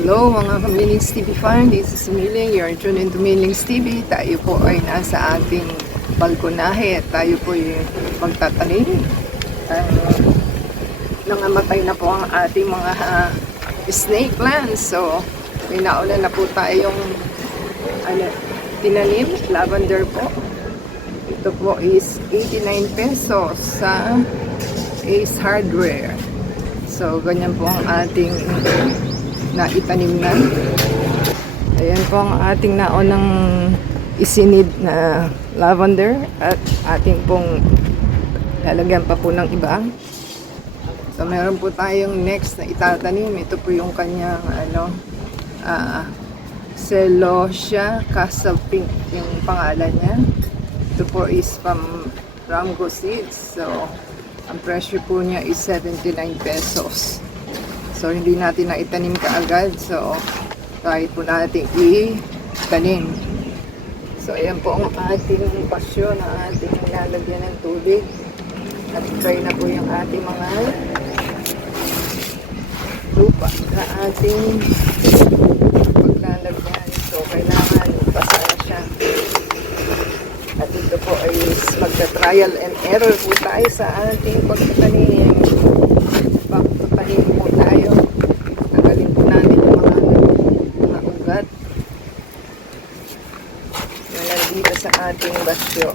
Hello mga Kamilings TV fan, this is Miling, you're tuned into Milings TV. Tayo po ay nasa ating balkonahe at tayo po yung magtatanim. Nangamatay na po ang ating mga snake plants. So, may nauna na po tayong tinanim, lavender po. Ito po is 89 pesos sa Ace Hardware. So, ganyan po ang ating na itanim na. Ayan po ang ating naunang isinid na lavender at ating pong lalagyan pa po ng iba. So meron po tayong next na itatanim. Ito po yung kanyang Celosia Casa Pink yung pangalan niya. Ito po is from Ramgo Seeds. So ang presyo po niya is 79 pesos. So, hindi natin na itanim kaagad. So, try po natin itanim. So, ayan po ang ating pasyon na ating nilalagyan ng tubig. At try na po yung ating mga lupa na ating paglalagyan. So, kailangan basa na siya. At ito po ay magka-trial and error po tayo sa ating pagtatanim. Pagtatanim po tayo. Tanggalin po natin yung mga ugat na nandito sa ating basyo.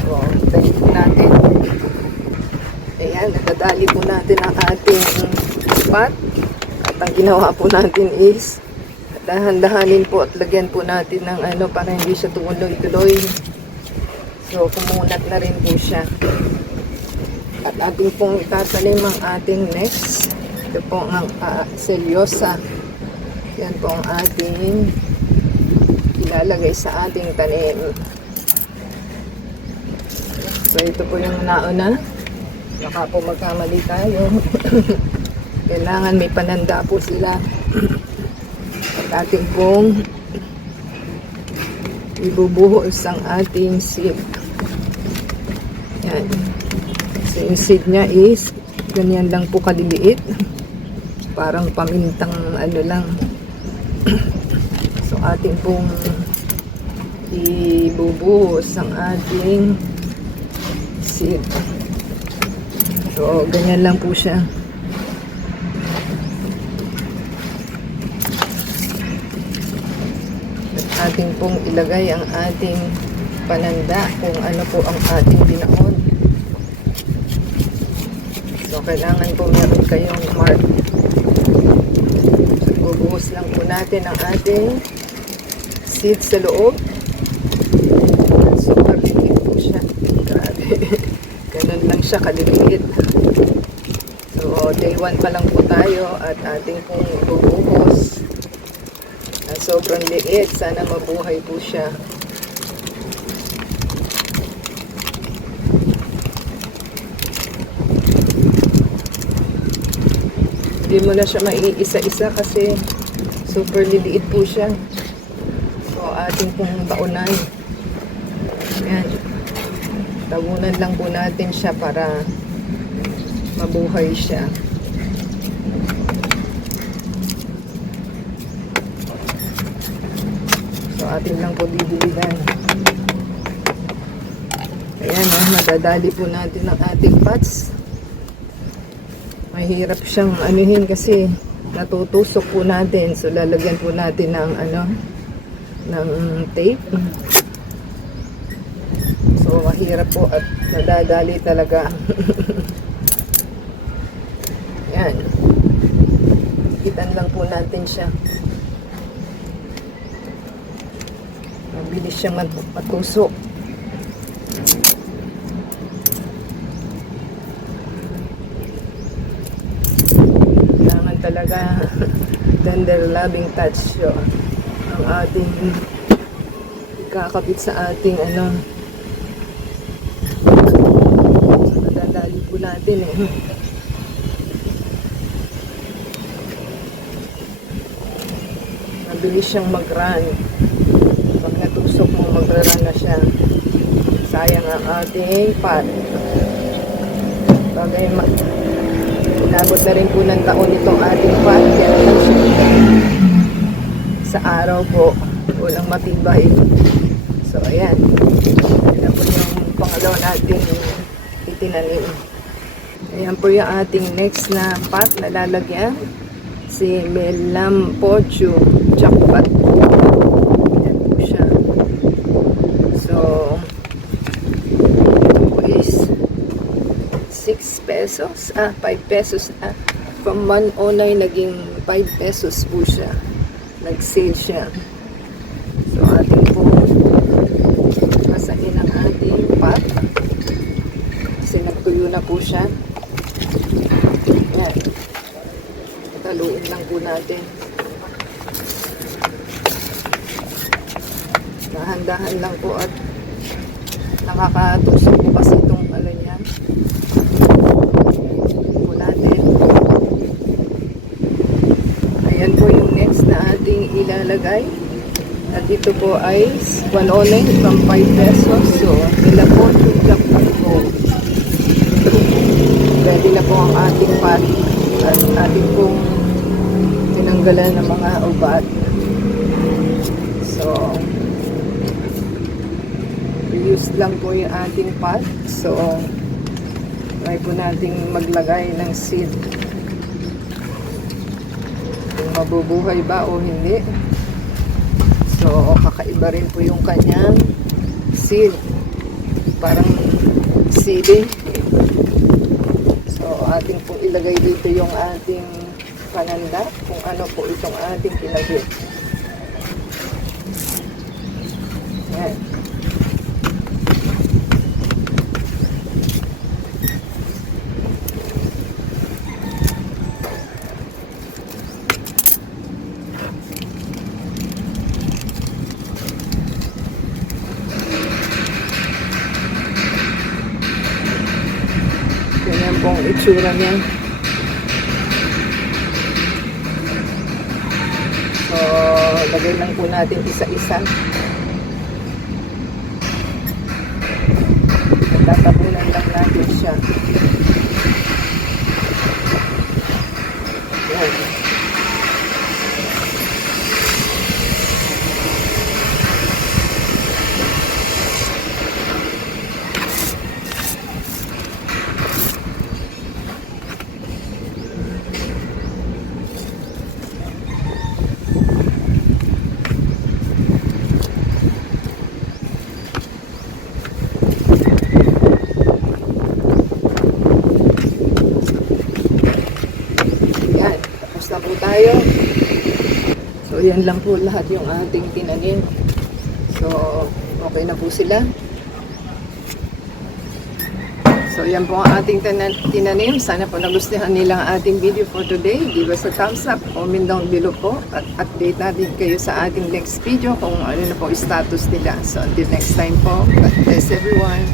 So, tanim po natin. Ayan, nadadali po natin ang ating pot. At ang ginawa po natin is dahan-dahanin po at lagyan po natin ng para hindi siya tumuloy-tuloy. So, kumunat na rin po siya. At ating pong itatanim ang ating next. Ito po ang Celosia. Yan po ang ating ilalagay sa ating tanim. So, ito po yung nauna. Baka po magkamali tayo. Kailangan may pananda po sila. At ating pong ibubuhos ang ating seed. Yan. So, yung seed niya is ganyan lang po kaliliit. Parang pamintang lang. So, ating pong ibubuhos ang ating seed. So, ganyan lang po siya. At ating pong ilagay ang ating pananda kung ano po ang ating binaon. So, kailangan po meron kayong mark. So, ibubuhos lang po natin ang ating seed sa loob. Super liit po siya. Grabe. Ganun lang siya kaliliit. So, day 1 pa lang po tayo at ating pong ibubuhos. Sobrang liit. Sana mabuhay po siya. Hindi mo na siya maiisa-isa kasi super liliit po siya. So, ating pong baunan. Ayan. Tabunan lang po natin siya para mabuhay siya. So, ating lang po dibiligan. Ayan, madadali po natin ang ating pots. Mahirap siyang anuhin kasi natutusok po natin. So, lalagyan po natin ng ng tape. So, mahirap po at nadadali talaga. Yan. Itan lang po natin siya. Mabilis siyang matusok. Talaga tender loving touch yun ang ating ikakabit sa ating so, nadadali po natin mabilis siyang mag-run. Pag natusok mo, mag-run na siya. Sayang ang ating pot. Bagay Inabot na rin po ng taon itong ating pot. Kaya lang syempre, sa araw po, walang matibay. So, ayan. Ayan po yung pangalaw natin itinanim. Ayan po yung ating next na pot na lalagyan. Si Melampocho Jackpot. Ayan po siya. So, ito po is 6 pesos. 5 pesos. From 109 naging 5 pesos po siya. Nag-sale siya. So, ating po masahin ang ating pot. Kasi nagtuyo na po siya. Ayan. Taluin lang po natin. Dahan-dahan lang po at nakakatusok po kasi itong ano niya. Po natin. Ayan po yung next na ating ilalagay. At ito po ay 109 from 5 pesos. So, nila po tulak po. Ready na po ang ating pot. At ating pong tinanggalan ng mga ubat. So, reuse lang po yung ating pot. So, try po nating maglagay ng seed. Kung mabubuhay ba o hindi. So, kakaiba rin po yung kanyang seed. Parang seeding. So, ating pong ilagay dito yung ating pananda. Kung ano po itong ating kilagay. Ayan. Ganyan pong itsura niya. So, lagay lang po natin isa-isa. Tatapunan lang natin siya. Yan. Na po tayo. So, yan lang po lahat yung ating tinanim. So, okay na po sila. So, yan po ang ating tinanim. Sana po nagustuhan nila ang ating video for today. Give us a thumbs up, comment down below po, at update natin kayo sa ating next video kung ano na po status nila. So, until next time po, God bless everyone.